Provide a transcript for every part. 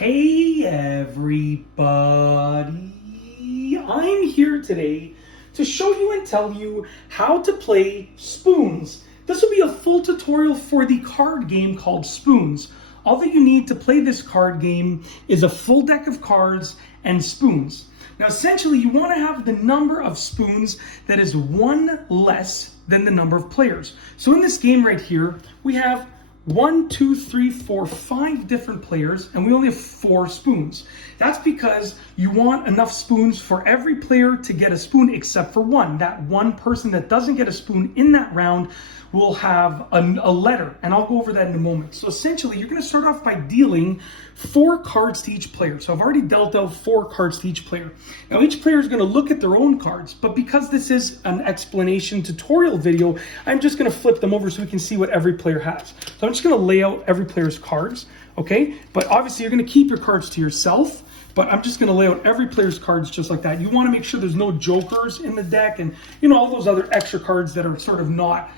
Hey everybody, I'm here today to show you and tell you how to play Spoons. This will be a full tutorial for the card game called Spoons. All that you need to play this card game is a full deck of cards and spoons. Now essentially you want to have the number of spoons that is one less than the number of players. So in this game right here, we have 5 different players, and we only have 4 spoons. That's because you want enough spoons for every player to get a spoon except for one. That one person that doesn't get a spoon in that round will have a letter, and I'll go over that in a moment. So essentially, you're going to start off by dealing 4 cards to each player. So I've already dealt out 4 cards to each player. Now each player is going to look at their own cards, but because this is an explanation tutorial video, I'm just going to flip them over so we can see what every player has. So I'm just going to lay out every player's cards, okay? But obviously you're going to keep your cards to yourself, but I'm just going to lay out every player's cards just like that. You want to make sure there's no jokers in the deck and, you know, all those other extra cards that are sort of not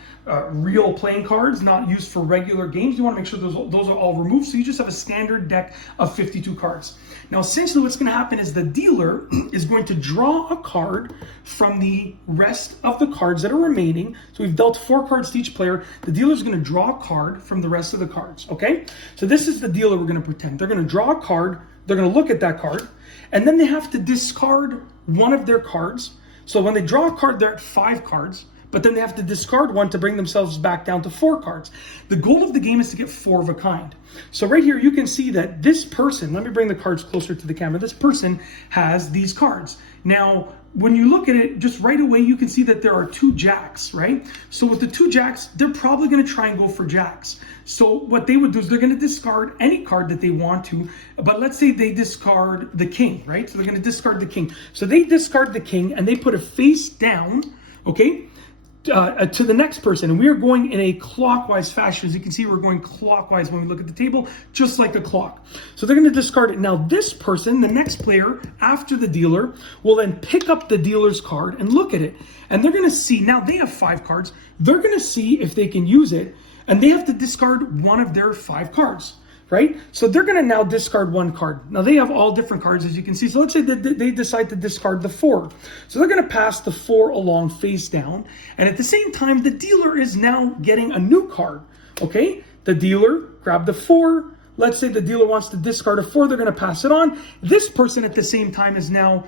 real playing cards, not used for regular games. You want to make sure those are all removed, so you just have a standard deck of 52 cards. Now essentially what's going to happen is the dealer is going to draw a card from the rest of the cards that are remaining. So we've dealt 4 cards to each player. The dealer is going to draw a card from the rest of the cards, okay? So this is the dealer we're going to pretend. They're going to draw a card, they're going to look at that card, and then they have to discard one of their cards. So when they draw a card, they're at 5 cards. But then they have to discard one to bring themselves back down to 4 cards. The goal of the game is to get 4 of a kind. So right here, you can see that this person, let me bring the cards closer to the camera. This person has these cards. Now, when you look at it, just right away, you can see that there are 2 jacks, right? So with the 2 jacks, they're probably going to try and go for jacks. So what they would do is they're going to discard any card that they want to, but let's say they discard the king, right? So they're going to discard the king. So they discard the king and they put it face down, okay? To the next person, and we are going in a clockwise fashion. As you can see, we're going clockwise when we look at the table, just like a clock. So they're going to discard it. Now this person, the next player after the dealer, will then pick up the dealer's card and look at it. And they're going to see, now they have 5 cards, they're going to see if they can use it, and they have to discard one of their 5 cards. Right? So they're going to now discard 1 card. Now they have all different cards, as you can see. So let's say that they decide to discard the 4. So they're going to pass the 4 along face down. And at the same time, the dealer is now getting a new card. Okay? The dealer grabbed the 4. Let's say the dealer wants to discard a 4. They're going to pass it on. This person at the same time is now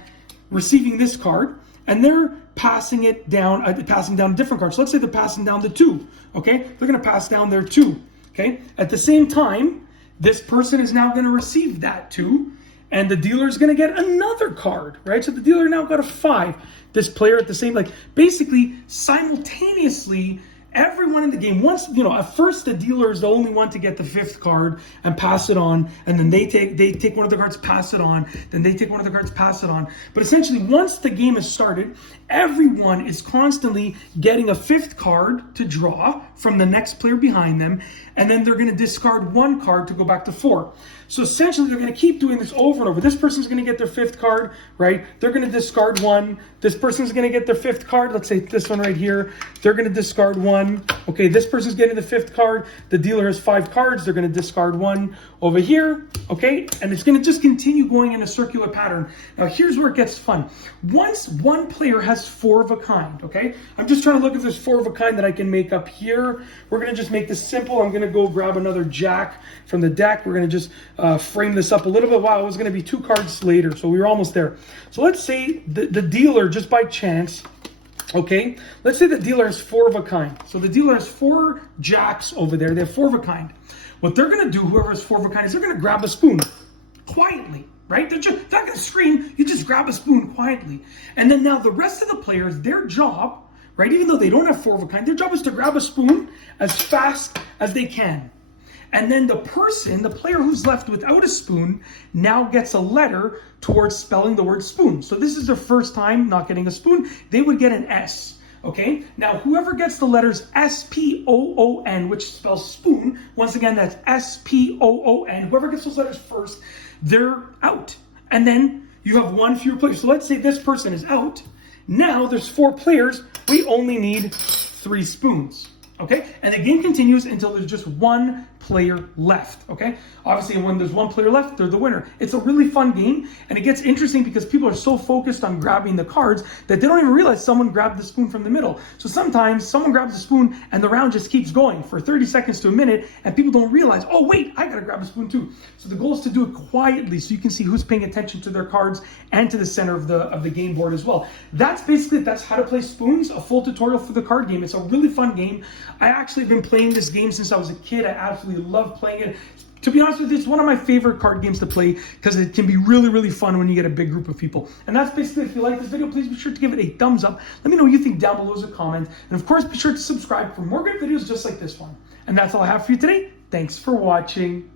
receiving this card. And they're passing it down, passing down a different card. So let's say they're passing down the 2. Okay? They're going to pass down their 2. Okay? At the same time, this person is now going to receive that 2, and the dealer is going to get another card, right? So the dealer now got a 5. This player at the same, like basically simultaneously, everyone in the game, once, you know, at first the dealer is the only one to get the 5th card and pass it on, and then they take one of the cards, pass it on, then they take one of the cards, pass it on. But essentially, once the game is started, everyone is constantly getting a 5th card to draw from the next player behind them, and then they're going to discard 1 card to go back to 4. So essentially, they're going to keep doing this over and over. This person's going to get their 5th card, right? They're going to discard 1. This person's going to get their 5th card. Let's say this one right here. They're going to discard 1. Okay, this person's getting the 5th card. The dealer has 5 cards. They're going to discard 1 over here. Okay, and it's going to just continue going in a circular pattern. Now, here's where it gets fun. Once one player has 4 of a kind, okay? I'm just trying to look if there's 4 of a kind that I can make up here. We're going to just make this simple. I'm going to go grab another jack from the deck. We're going to just frame this up a little bit. Wow, it was going to be 2 cards later, so we were almost there. So let's say the dealer, just by chance, okay, let's say the dealer has 4 of a kind. So the dealer has 4 jacks over there. They have 4 of a kind. What they're going to do, whoever has 4 of a kind, is they're going to grab a spoon quietly, right? They're not going to scream. You just grab a spoon quietly. And then now the rest of the players, their job, right, even though they don't have 4 of a kind, their job is to grab a spoon as fast as they can. And then the player who's left without a spoon, now gets a letter towards spelling the word spoon. So this is their first time not getting a spoon. They would get an S, okay? Now, whoever gets the letters S-P-O-O-N, which spells spoon, once again, that's S-P-O-O-N. Whoever gets those letters first, they're out. And then you have 1 fewer player. So let's say this person is out. Now there's 4 players. We only need 3 spoons. Okay, and the game continues until there's just one player left. Okay, obviously when there's one player left, they're the winner. It's a really fun game, and it gets interesting because people are so focused on grabbing the cards that they don't even realize someone grabbed the spoon from the middle. So sometimes someone grabs the spoon and the round just keeps going for 30 seconds to a minute, and people don't realize, oh wait, I gotta grab a spoon too. So the goal is to do it quietly so you can see who's paying attention to their cards and to the center of the game board as well. That's how to play spoons, a full tutorial for the card game. It's a really fun game. I actually have been playing this game since I was a kid. I absolutely love playing it. To be honest with you, it's one of my favorite card games to play because it can be really, really fun when you get a big group of people. And that's basically it. If you like this video, please be sure to give it a thumbs up. Let me know what you think down below as a comment. And of course, be sure to subscribe for more great videos just like this one. And that's all I have for you today. Thanks for watching.